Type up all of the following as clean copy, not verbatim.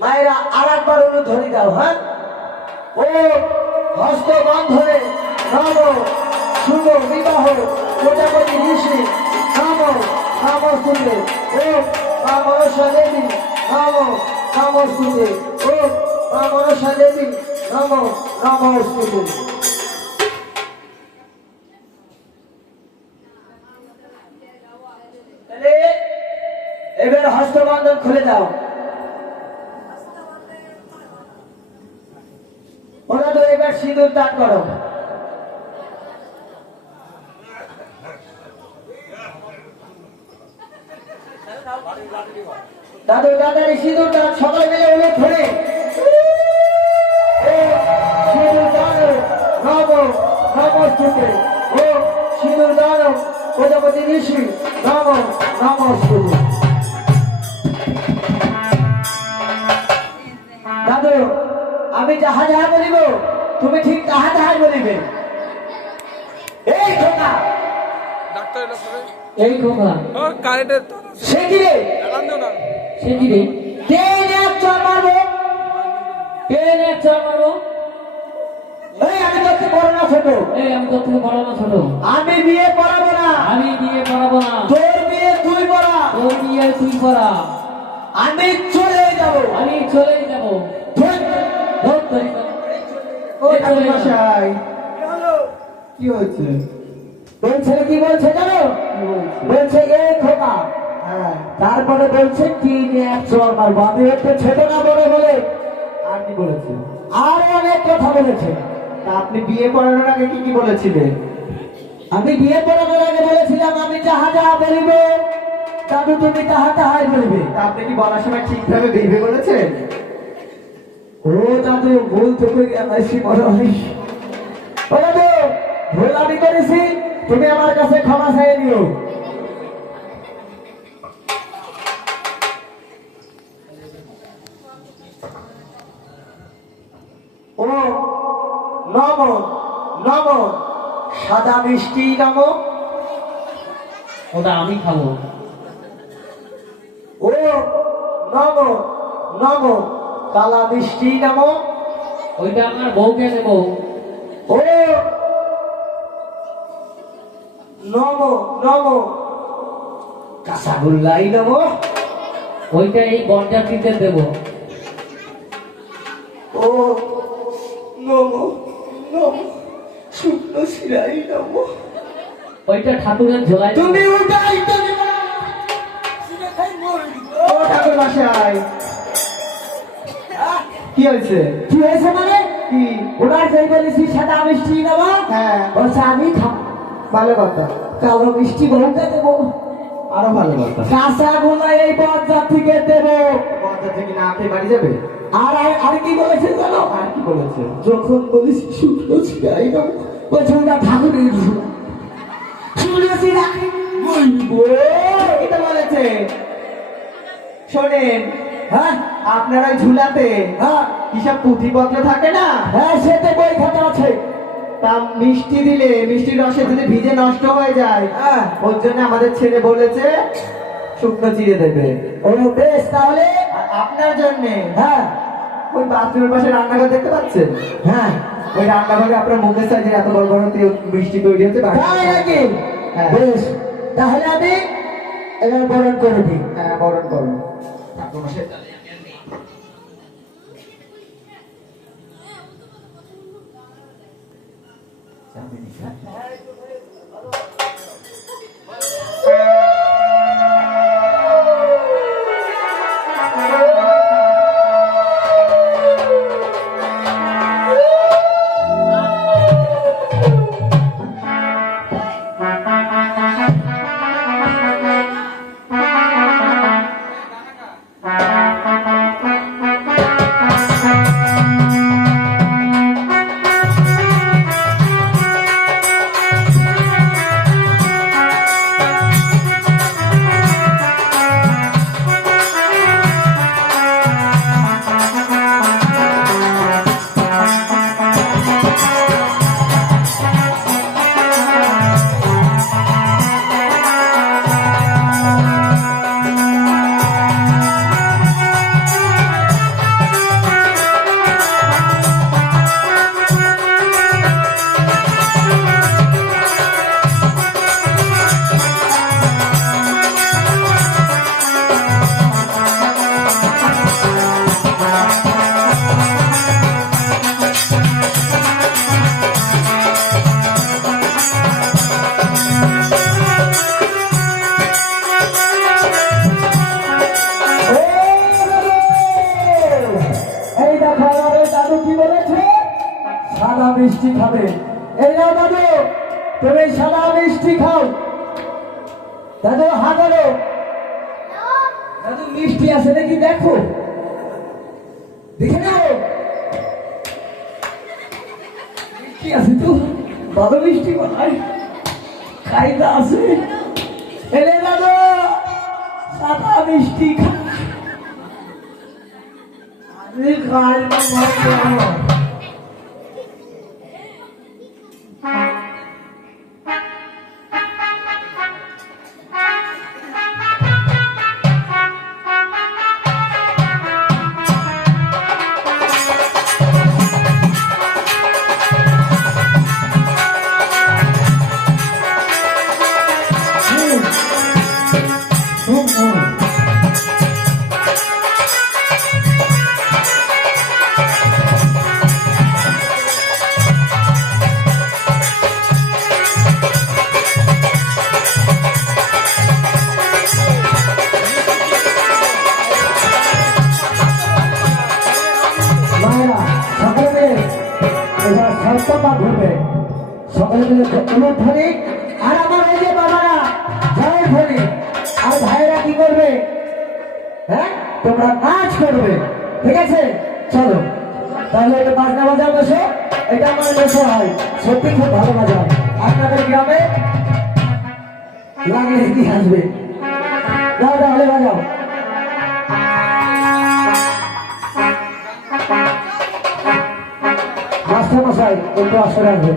মায়েরা আর একবার হলো ধরে দাও। হ্যাঁ, ও হস্ত বন্ধনে নম শুভ বিবাহ প্রজাপতি ঋষি নম নমস্তুতে। ও মা মনসা দেবী নম নমস্তুতে। ও মা মনসা দেবী নম নমস্তুতে। এবার হস্তবন্ধন খুলে দাও। ওরা তো এবার সিঁদুর দান করো। দাদু দাদারি সিঁদুর দান সবাই মিলে উঠে ধরে সিঁদুর দান নব নমস্তুতে। ও সিঁদুর দান প্রজাপতি ঋষি নম নমস্তুতে। দাদু আমি যাহা যাহা বলিব তুমি ঠিক তাহা তাহাই বলিবে। এই খোকা এই খোকা কারেন্টের সে কি রে? সে কি রে? টেন এক চর মারবো। টেন এক চর মারবো। এই আমি তোর থেকে বড় না ছোট? এই আমি তোর থেকে বড় না ছোট? আমি বিয়ে পড়াবো না। আমি বিয়ে করাবো না। তোর বিয়ে তুই পড়া। তোর বিয়ে তুই করা। আমি চলে যাবো। আমি চলেই যাবো। ও ঠাকুরমশাই কি হয়েছে? বলছে কি বলছে জানো? বলছে এই খোকা। হ্যাঁ, তারপরে বলছে তিন এক চর মারবো। আমি একটু ছোট না বড় বলে আর কি বলেছে? আরো অনেক কথা বলেছে। তা আপনি বিয়ে করানোর আগে কি কি বলেছিলেন? আমি বিয়ে পড়ানোর আগে বলেছিলাম আমি যাহা যাহা বলিব দাদু তুমি তাহা তাহাই বলিবে। তা আপনি কি বলার সময় ঠিকভাবে ভেবে বলেছেন? ও দাদু ভুল তো করি আমারছি মনে হয়। ও দাদু ভুল আমি করেছি, তুমি আমার কাছে ক্ষমা চাইয়ে নিও। ও নম নম সাদা মিষ্টি নম। ওটা আমি খাবো। ও নম নম কালা মিষ্টি নম। ওইটা আমার বউকে দেবো। ও নম নম কাঁচাগোল্লাই নম। ওইটা এই বরযাত্রীতে দেবো। ও নম নম শুকনো শিরাই নম। ওইটা ঠাকুরের ঝোলাই দেবো। তুমি উঠাই তো ও ঠাকুরমশাই কি হয়েছে? কি হয়েছে মানে? কি? ওনার যেই বলেছি সাদা মিষ্টি নেব, হ্যাঁ, বলছে আমি খাবো। ভালো কথা। কালো মিষ্টি বলতে দেবো। আরো ভালো কথা। কাঁচা গোল্লাই এই বরযাত্রীকে দেবো। বন্ধ থেকে না খেয়ে বাড়ি যাবে? আর আর কি বলেছে জানো? আর কি বলেছে? যখন বলিস শুকনো ছিড়াই দাও, বলছে ওটা ঠাকুরের ঝুলা। শুকনো ছিড়া বলবো। এটা বলেছে। শোনেন, হ্যাঁ আপনার ওই ঝুলাতে হ্যাঁ কিসব পুঁথিপত্র থাকে না? হ্যাঁ সেতে বই খাতা আছে। তা মিষ্টি দিলে মিষ্টির রসে যদি ভিজে নষ্ট হয়ে যায়, হ্যাঁ ওর জন্য আমাদের ছেলে বলেছে শুকনো চিড়ে দেবে। ও বেশ তাহলে। আর আপনার জন্য হ্যাঁ ওই বাথরুমের পাশে রান্নাঘর দেখতে পাচ্ছেন? হ্যাঁ ওই রান্নাঘরে আপনার মুখের সাইজের এত বড় বড় মিষ্টি তৈরি হচ্ছে। তাই নাকি? হ্যাঁ। বেশ তাহলে আমি এবার বরণ করে দিই। হ্যাঁ, বরণ করুন। মিষ্টি খাবে। এই নাও দাদু, তুমি সাদা মিষ্টি খাও। দাদু হা করো। দাদু মিষ্টি আছে নাকি দেখো, দেখে নাও। মিষ্টি আছে তো, ভালো মিষ্টি বানায়, খাইতে আছে। এলে দাদু সাদা মিষ্টি খা। আমি খাই না মারবো। মায়েরা সকলে মিলে এবার সপ্তমা ঘুরবে। সকলে মিলে উলুধ্বনি, আর আমার এই যে বাবারা জয়ধ্বনি, আর ভাইয়েরা কি করবে? হ্যাঁ, তোমরা নাচ করবে, ঠিক আছে? চলো তাহলে এটা বাজনা বাজাও বসে। এটা আমার বসে হয়, সত্যি খুব ভালো বাজাও। আপনাদের গ্রামে লাগলে কি আসবে? যাও তাহলে বাজাও। মাস্টার মশাই একটু আসরে আসবে।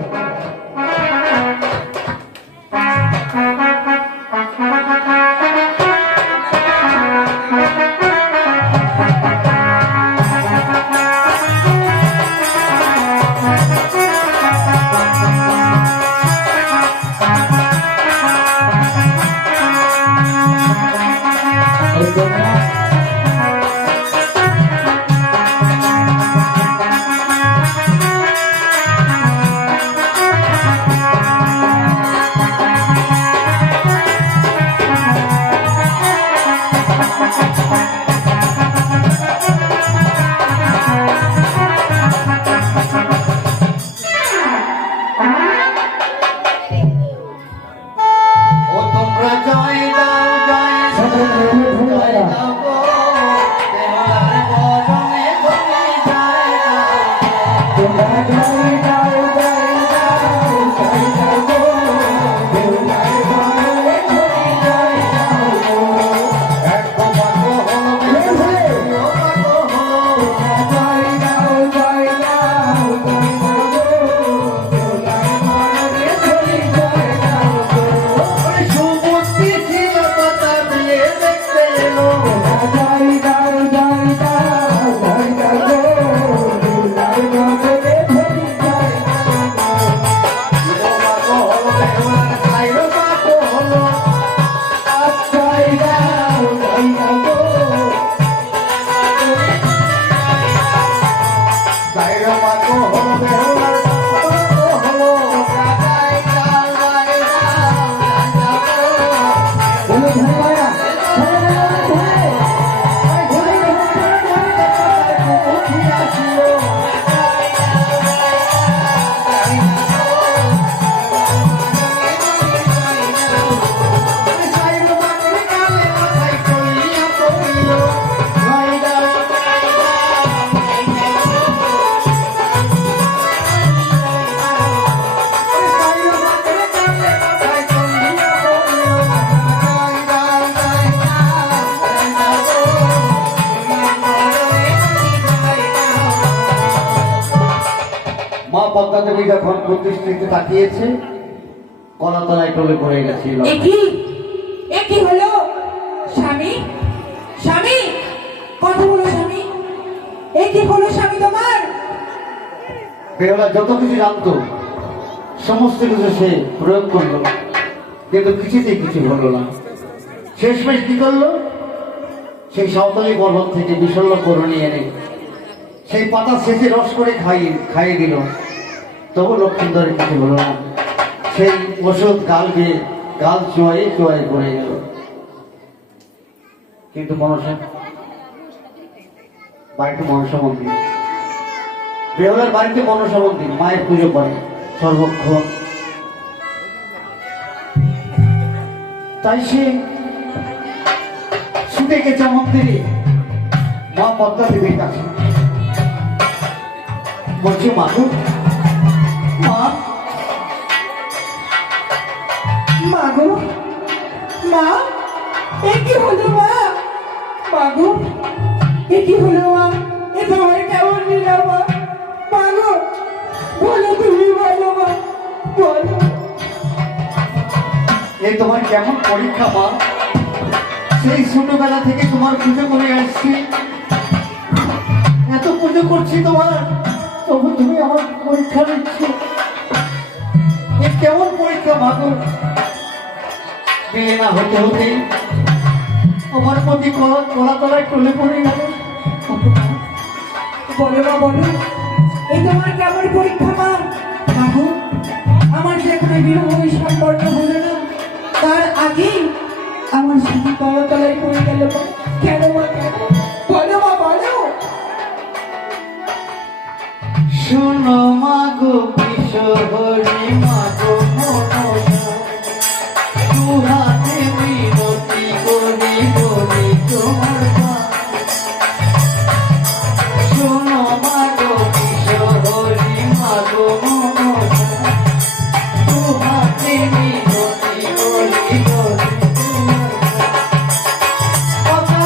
ওই তোমরা ও তোমরা জয় দাও জয় সকলে মিলে উলুধ্বনি জয় বাজাও। দাও গো, দেওয়ার বরণে তুমি জয় দাও। তোমরা জয় দাও, জয় দাও, জয় দাও গো। দেউলার বরণে তুমি জয় দাও গো। এক বাকো হলো উলুধ্বনি। ও বাকো হলো, জয় দাও, জয় দাও, জয় দাও গো। দেউলার বরণে তুমি জয় দাও গো। ওই সুবুদ্ধি ছিল কথা দিয়ে দেখতে এলো। জয় দাও, জয় দাও, জয় দাও গো। দেউলার বরণে তুমি জয় দাও গো। ও বাকো হলো দেওয়ার চাইরো বাকো হলো, জয় দাও, জয় দাও গো। চাইরো বাকো হলো দেওয়ার বাকো হলো, জয় দাও জয় দাও জয় দাও গো। উলুধ্বনি মায়েরা, সকলে মিলে উলুধ্বনি। মা পদ্মা দেবী যখন প্রতিষ্ঠিত তাকিয়েছে, কলাতলায় টলে পড়ে গেছিল। একই হলো স্বামী, স্বামী কথা বলো স্বামী, একই হলো স্বামী তোমার। বেহুলা যত কিছু জানতো সমস্ত কিছু সে প্রয়োগ করলো, কিন্তু কিছুতেই কিছু হলো না। শেষমেশ কি করলো? সেই সাঁওতালি পর্বত থেকে বিশল্য করণী এনে সেই পাতা শেষে রস করে খাইয়ে দিল, তবু লক্ষ্মীন্দরের কিছু হলো না। সেই ওষুধ গাল চুয়ায়ে চুয়ায়ে পড়ে গেল। কিন্তু মনসা বাড়িতে মনসা মন্দির, বেহুলার বাড়িতে মনসা মন্দির, মায়ের পুজো করে সর্বক্ষণ। তাই সে ছুটে গেছে মন্দিরে মা পদ্মা দেবীর কাছে। বলছে মা গো, মা মা গো, মা এ কি হলো মা? মা গো, এ কি হলো মা? এ তোমার কেমন নিল মা? মা গো, বলো তুমি, বলো মা, বলো। এ তোমার কেমন পরীক্ষা মা? সেই ছোটবেলা থেকে তোমার পুজো করে আসছি, এত পুজো করছি তোমার, তবু তুমি আমার পরীক্ষা নিচ্ছ। এ কেমন পরীক্ষা মা গো? বিয়ে না হতে হতে আমার প্রতি কলা তলায় টলে পড়ে গেল। বলো মা, বলো, এ তোমার কেমন পরীক্ষা মা? মা গো, আমার যেখানে বিবাহ সম্পন্ন হলো না, তার আগেই আমার স্বামী তলায় পড়ে গেল মা। কেন মা, কেন? বলো মা, বলো। শোনো মা গো কিশোরী, মা গো মনসা, দুহাতে মিনতি করি করি তোমার পায়ে। শোনো মা গো কিশোরী, মা গো মনসা, দুহাতে মিনতি করি করি তোমার পায়ে।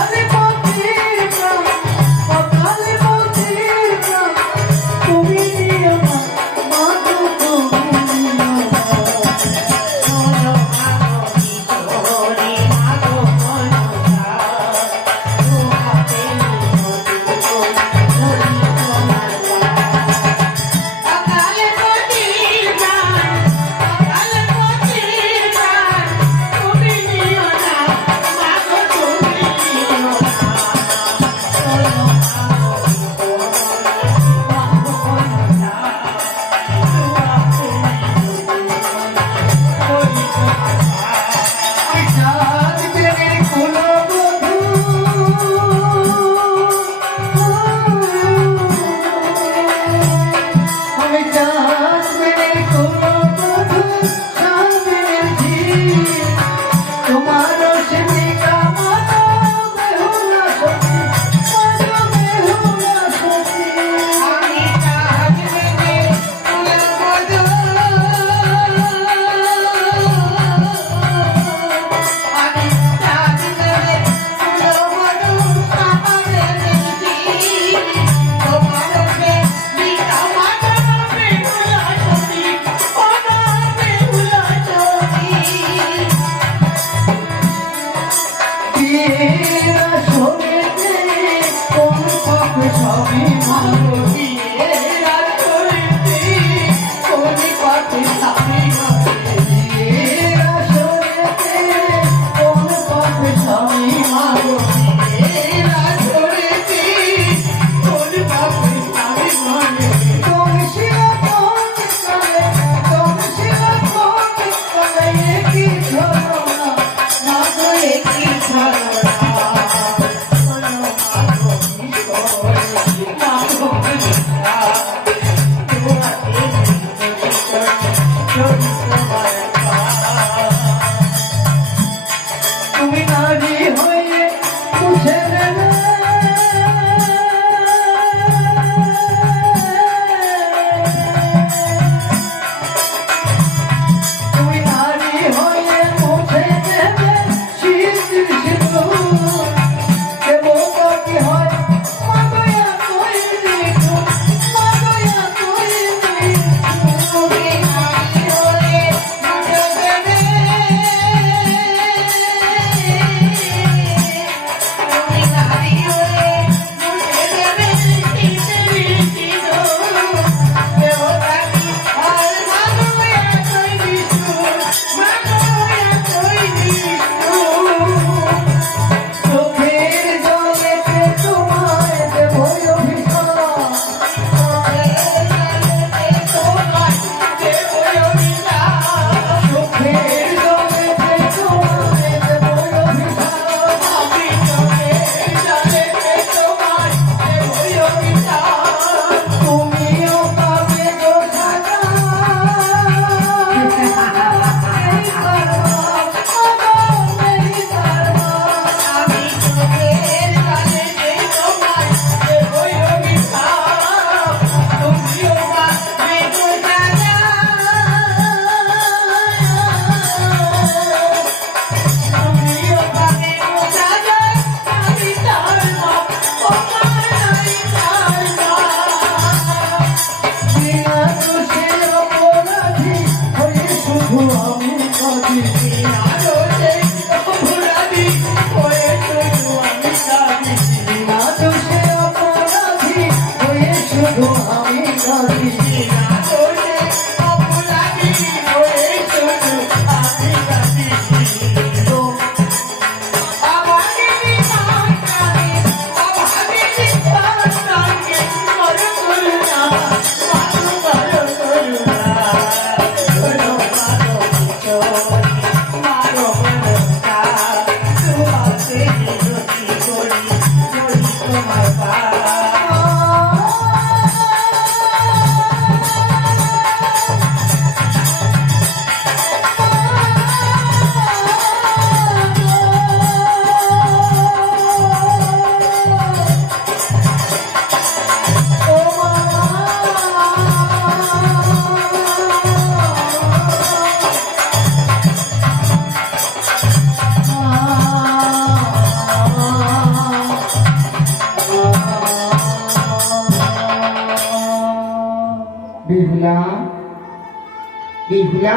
বিহুলা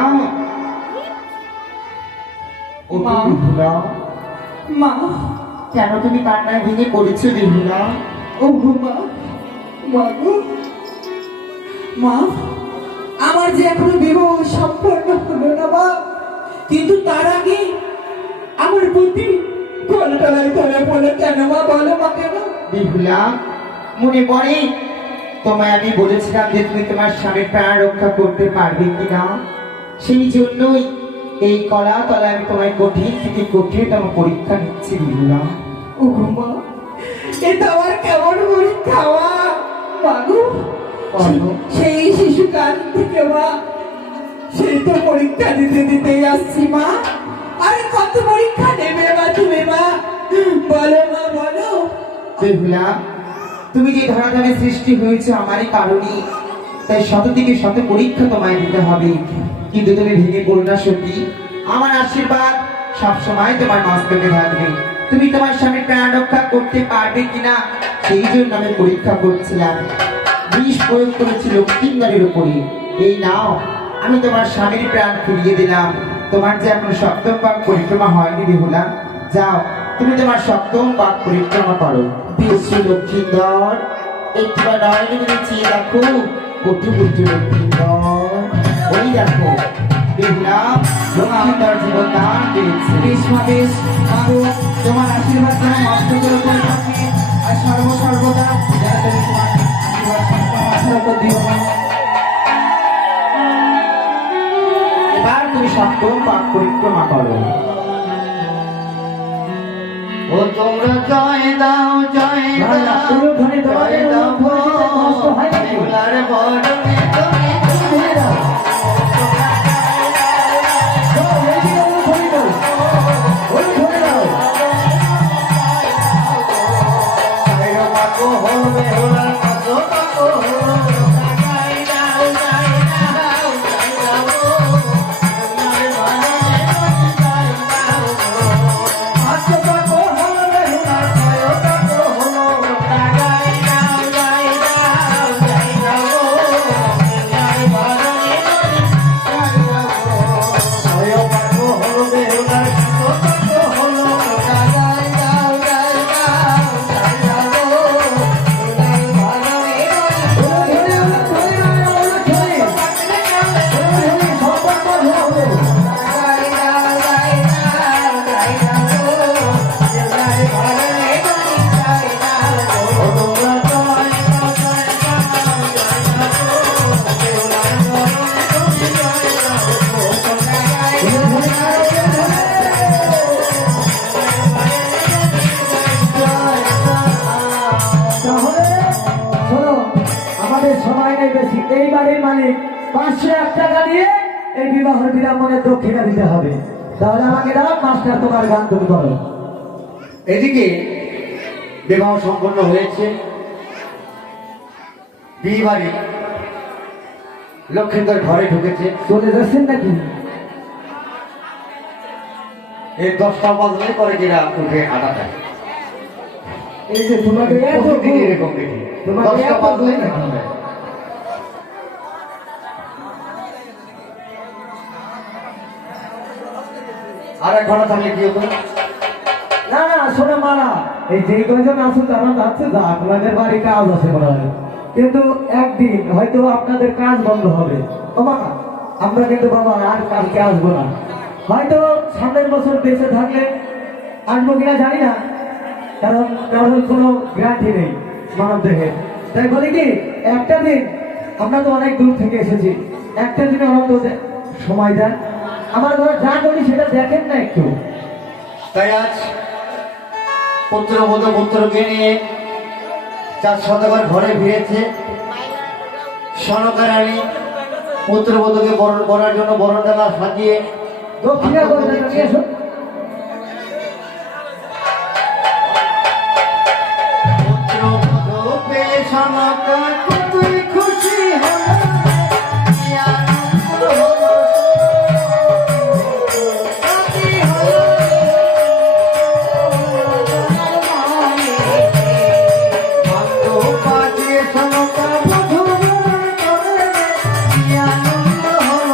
ও মা। বিহুলা, মা কেন তুমি কান্নায় ভেঙে পড়েছো বিহুলা? ও মা, মা গো, মা আমার যে এখনো বিবাহ সম্পন্ন হলো না মা, কিন্তু তার আগে আমার প্রতি গলায় ধরে বলে কেন মা, বলো মা কেন? বিহুলা, মনে পড়ে তোমায় আমি বলেছিলাম যে তুমি তোমার স্বামীর প্রাণ রক্ষা করতে পারবে কিনা? সেই জন্যই এই কলা তলায় আমি তোমায় কঠিন থেকে কঠিনতম পরীক্ষা নিচ্ছি বিহুলা। ও মা, এটা আমার কেমন পরীক্ষা মা? মা গো, বলো। সেই শিশুকাল থেকে মা, সেই তো পরীক্ষা দিতে দিতেই আসছি মা। আরে কত পরীক্ষা নেবে মা তুমি মা, বলো মা বলো। বিহুলা, তুমি যে ধরাধামে সৃষ্টি হয়েছে আমারই কারণে, তাই শত থেকে শত পরীক্ষা তোমায় দিতে হবে। কিন্তু তুমি ভেঙে পড়ো না সত্যি, আমার আশীর্বাদ সবসময় তোমার মস্তকে থাকবে। তুমি তোমার স্বামীর প্রাণ রক্ষা করতে পারবে কিনা সেই জন্য আমি পরীক্ষা করছিলাম। বিষ প্রয়োগ করেছি লক্ষ্মীন্দরের উপরে। এই নাও, আমি তোমার স্বামীর প্রাণ ফিরিয়ে দিলাম। তোমার যে এখন সপ্তম পাক পরিক্রমা হয়নি বিহুলা, যাও তুমি তোমার সপ্তম পাক পরিক্রমা করো। বিশ্ব লক্ষ্মীন্দর, একটিবার নয়নে তুমি চেয়ে দেখো, কোটি কোটি লক্ষ্মীন্দর, ওই দেখো বিহুলা, লক্ষ্মীন্দর জীবন দান পেয়েছে। বেশ মা বেশ, মা গো, তোমার আশীর্বাদ যেন মস্তকের উপর থাকে আর সর্বদা যেন তুমি তোমার আশীর্বাদ সবসময় মাথার উপর দিও মা। এবার তুমি সপ্তম পাক পরিক্রমা করো। ও তোমরা জয় দাও, জয় দাও, জয় দাও গো, বিহুলার বরণে তুমি জয় দাও। জয় বাকো হো বেহুলার কাছো বাকো হো, জয় দাও, জয় দাও, জয় দাও গো, বিহুলার বরণে তুমি জয় দাও গো। কাছো বাকো হো বেহুলার জয় বাকো হো, জয় দাও, জয় দাও, জয় দাও গো, বিহুলার বরণে তুমি জয় দাও গো। জয় বাকো হো বেহুলার কাছো বাকো হো, জয় দাও, জয় দাও, জয় দাও গো, বিহুলার বরণে তাহলে শোনো, আমাদের সময় নেই বেশি। এই বাড়ির মালিক 501 টাকা দিয়ে এই বিবাহের বিরামনের দক্ষিণা দিতে হবে। তাহলে আমাকে দাও, মাস্টার তোমার গান তুমি করো। এদিকে বিবাহ সম্পন্ন হয়েছে। বিয়ে বাড়ি লক্ষ্মীন্দর ঘরে ঢুকেছে। চলে যাচ্ছেন নাকি? এই 10টা বাজলে করে কিনা উঠে আটা দেয়। এই যে তোমাকে এত প্রতিদিন এরকম দেখি। তোমাকে 10টা এত বাজলে ভুল। আটা দেয়। আর 1 ঘন্টা থাকলে কি হতো? না না, শোনো মারা, এই যে কয়জন আছেন তারা যাচ্ছে, যা আপনাদের বাড়ি কাজ আছে মনে হয়, কিন্তু একদিন হয়তো আপনাদের কাজ বন্ধ হবে। ও মা, আমরা কিন্তু বাবা আর কালকে আসবো না। হয়তো সামনের বছর বেঁচে থাকলে আসবো কিনা জানি না, কারণ কারোর কোনো গ্যারান্টি নেই মানব দেহে। তাই বলি কি, একটা দিন, আমরা তো অনেক দূর থেকে এসেছি, একটা দিনে অনন্ত সময় দেন। আমার ঘরে যা করি সেটা দেখেন না একটু। তাই আজ পুত্রবধূ পুত্রকে নিয়ে 4 শতকর ঘরে ফিরেছে। সনকা রানী পুত্রবধূকে বরণ করার জন্য বরণডালা সাজিয়ে দক্ষিণা করে নিয়ে এসো। পুত্রবধূ পেয়ে সনকা কতই খুশি হলো, কি আনন্দ হলো, কি হলো মন্দ বাজে সনকা বধূ বরণ করে, কি আনন্দ হলো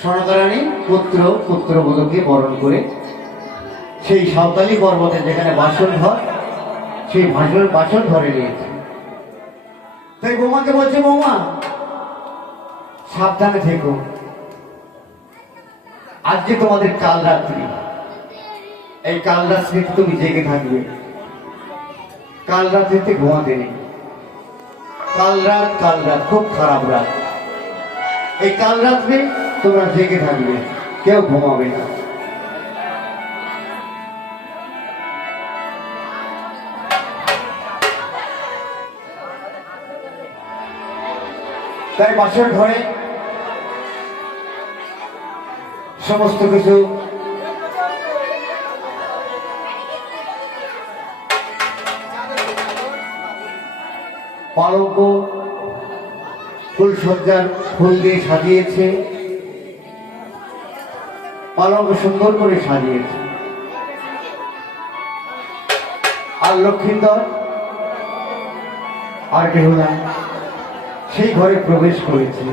সনাতরানী পুত্রবধূকে বরণ করে সেই সাঁওতালি পর্বতে যেখানে বাসন ঘর, সেই বাসন ঘরে নিয়েছে। তাই বৌমাকে বলছে, বৌমা সাবধানে থেকো, আজকে তোমাদের কাল রাত্রি, এই কাল রাত্রিতে তুমি জেগে থাকবে, কাল রাত্রিতে ঘুমাতে নেই। কাল রাত খুব খারাপ রাত, এই কাল রাত্রে তোমরা জেগে থাকবে, কেউ ঘুমাবে না। তাই বাসর ঘরে সমস্ত কিছু পালঙ্ক ফুলসজ্জার ফুল দিয়ে সাজিয়েছে, পালঙ্ক সুন্দর করে সাজিয়েছে। আর লক্ষ্মীন্দর আর বেহুলা সেই ঘরে প্রবেশ করেছে।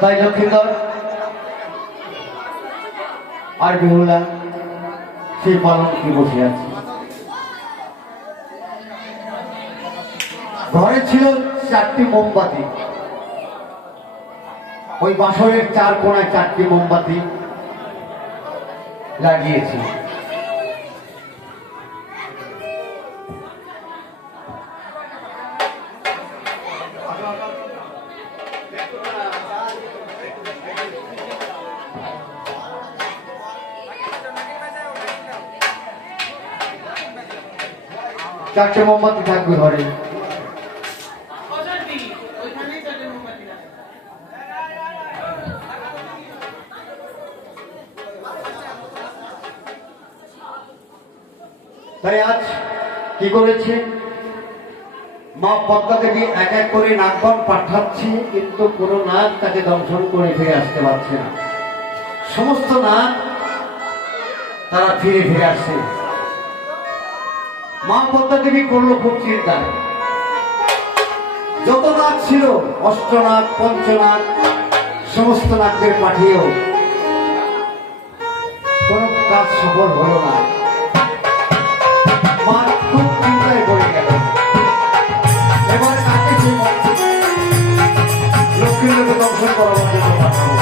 তাই লক্ষ্মীন্দর আর বেহুলা সেই পালঙ্কে বসে আছে। ঘরে ছিল 4টি মোমবাতি, ওই বাসরের 4 কোণায় 4টি মোমবাতি লাগিয়েছে। চারটে মোমবাতি থাকবে ঘরে। তাই আজ কি করেছে, মা পদ্মা দেবী এক এক করে নাগবান পাঠাচ্ছে, কিন্তু কোনো নাগ তাকে দংশন করে ফিরে আসতে পারছে না। সমস্ত নাগ তারা ফিরে আসছে। মা পদ্মা দেবী করলো খুব চিন্তা। যত নাগ ছিল, অষ্টনাগ পঞ্চনাগ সমস্ত নাগদের পাঠিয়েও কোন কাজ সফল হলো না। মা খুব চিন্তায় পড়ে গেল। এবার কাকে সে লক্ষ্মীকে দংশন করার জন্য পাঠাবো।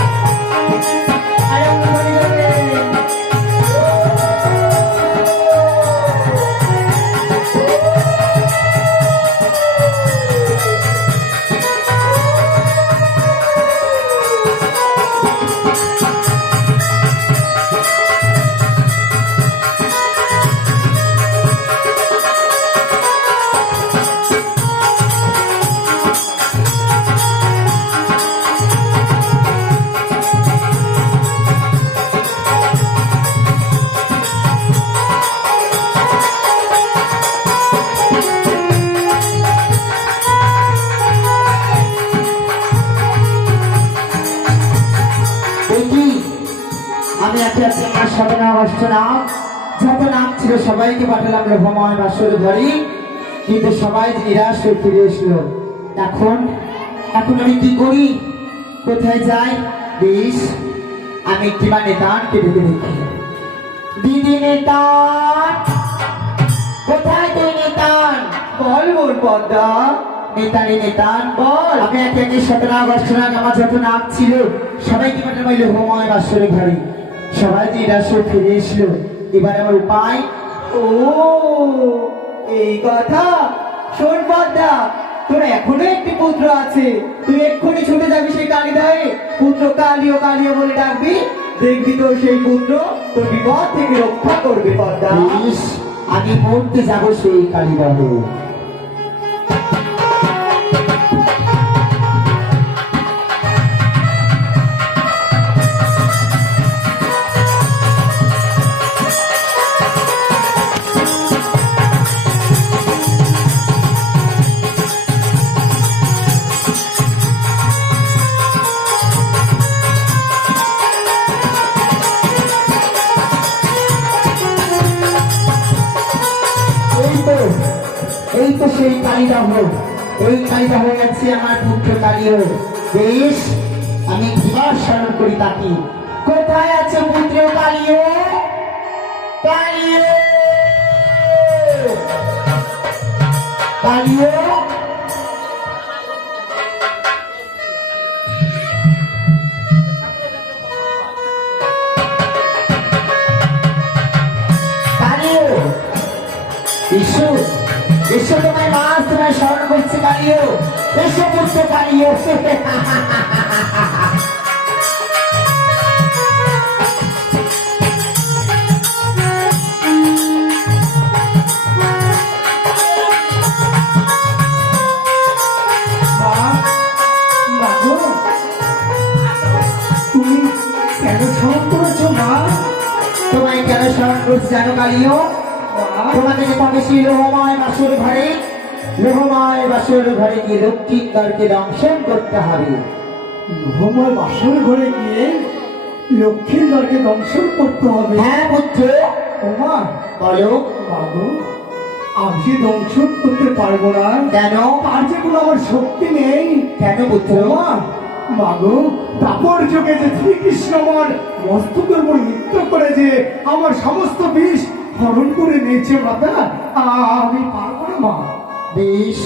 আমি একটা আমার সাধনা অষ্টনাগ যত নাম ছিল সবাইকে পাঠালাম লোভময় বাসর ঘরে, কিন্তু সবাই নিরাশ হয়ে ফিরে এসলো। এখন আমি কি করি, কোথায় যাই? বেশ, আমি একটি নেতানকে ডেকে দেখি। দিদি নেতান, কোথায় তুই নেতান? বল বোন পদ্মা। নেতানি নেতান বল। আমি একে সাধনা অষ্টনাগ আমার যত নাম ছিল সবাইকে পাঠালাম লোভময় বাসর ঘরে, সবাই নিরাশ হয়ে ফিরে এসলো। এবার আমার উপায়? ও এই কথা। শোন পদ্মা, তোর এখনো একটি পুত্র আছে, তুই এক্ষুনি ছুটে যাবি সেই কালিদাহে, পুত্র কালিও কালিও বলে ডাকবি, দেখবি তোর সেই পুত্র তোর বিপদ থেকে রক্ষা করবে পদ্মা। বেশ, আমি মরতে যাবো সেই কালীবাহে। সেই কালিদাহ, এই কালিদাহ হচ্ছে আমার পুত্র কালীয়। বেশ, আমি দিবস স্মরণ করি তাকে। কোথায় আছে পুত্র কালীয়? কালীয়, কালীয়, কালীয়, এসো, এসো, তোমায় মাস তোমায় স্মরণ করছে কালীয়। এসো পুত্র কালীয়। মা, মাগো, তুমি কেন স্মরণ করেছো মা? তোমায় কেন স্মরণ করছি জানো কালীয়? মা, তোমাকে যে পাবে সেই লোহময় বাসর ঘরে, লোহময় বাসর ঘরে গিয়ে লক্ষ্মীন্দরকে দংশন করতে হবে। লোহময় বাসর ঘরে গিয়ে লক্ষ্মীন্দরকে দংশন করতে হবে। হ্যাঁ পুত্র, ও মা, বলো। মাগো, আমি যে দংশন করতে পারবো না, কেন? তার যে কোনো আমার শক্তি নেই। কেন পুত্র? ও মা, মাগো, তাপর যুগে যে শ্রীকৃষ্ণ আমার মস্তকের উপর নৃত্য করে যে আমার সমস্ত বিষ হরণ করে নিয়েছে মাতা, আমি পারবো না মা। বেশ,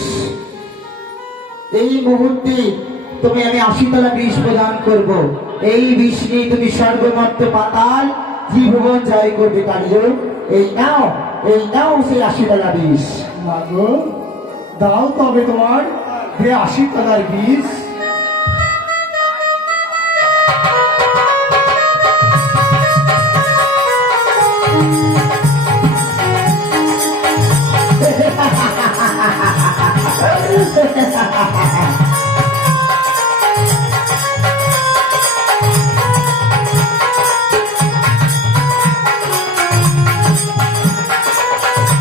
এই মুহূর্তে তুমি আমি 80 বিষ প্রদান করব। এই বিষ নিয়ে তুমি স্বর্গমর্ত পাতাল ত্রিভুবন জয় করবে কালীয়। এই নাও, এই নাও সেই 80 বিষ। মাগো, দাও তবে তোমার হে 80 বিষ।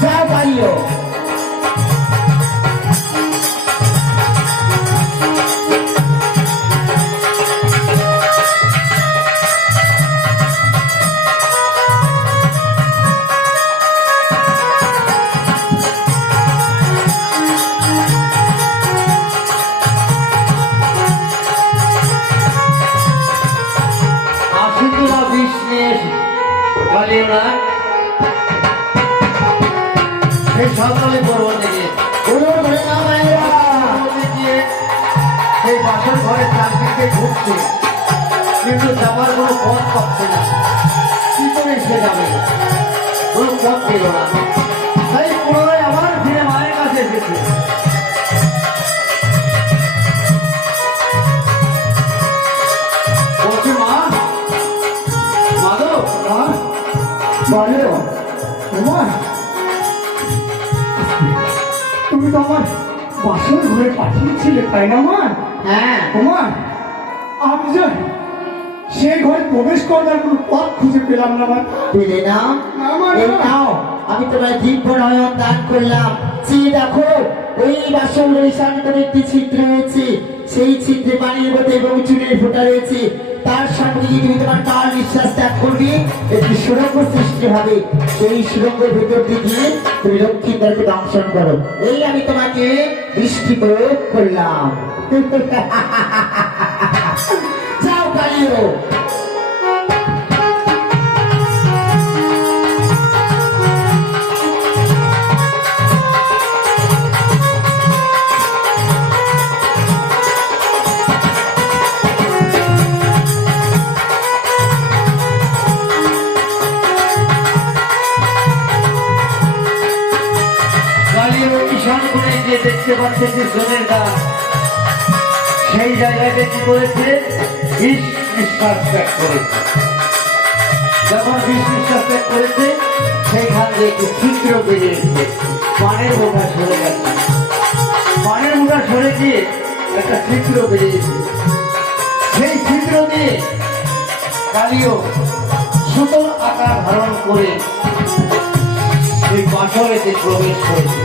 যাও কালীয়। আশুতোলা বিষ নিয়ে এসে কালীয় না সেই সকালে পর্বতে গিয়ে ওরে ওরে না মায়েরা। পর্বতে গিয়ে সেই বাসর ঘরে চারদিকে ঘুরছে, কিন্তু যাবার কোনো পথ পাচ্ছে না। কি করে সে যাবে? কোনো পথ পেল না। তাই পুনরায় আবার ফিরে মায়ের কাছে এসেছে। বলছে, মা, মাধব, মা, বলো, ও মা, তুমি তো আমার বাসর ঘরে পাঠিয়েছিলে তাই না মা? হ্যাঁ, ও মা, আমি যে সেই ঘরে প্রবেশ করবার কোনো পথ খুঁজে পেলাম না মা। পেলে না? না মা, এই না। নাও, আমি তোমায় দিব্য নয়ন দান করলাম। চেয়ে দেখো, ওই বাসর ঈশান করে একটি ছিদ্র রয়েছে। সেই ছিদ্রে পানির মধ্যে এবং চুলের ফোঁটা রয়েছে। তার সঙ্গে যদি তুমি তোমার কাল নিঃশ্বাস ত্যাগ করবে, একটি সুড়ঙ্গ সৃষ্টি হবে। সেই সুড়ঙ্গের ভেতর দিয়ে তুমি লক্ষ্মীন্দরকে দংশন করো। এই আমি তোমাকে দৃষ্টি প্রয়োগ করলাম। যাও কালীয়। কালীয় ঈশান করে গিয়ে দেখতে পাচ্ছে যে জনের গাছ, সেই জায়গাতে কি করেছে? বিষ নিঃশ্বাস ত্যাগ করেছে। যখন বিষ নিঃশ্বাস ত্যাগ করেছে, সেইখান দিয়ে একটি ছিদ্র বেরিয়েছে। পানের মুখা সরে গেছে। পানের মুখা সরে গিয়ে একটা ছিদ্র বেরিয়েছে। সেই ছিদ্র দিয়ে কালীয় সুতোর আকার ধারণ করে সেই বাসরেতে প্রবেশ করেছে।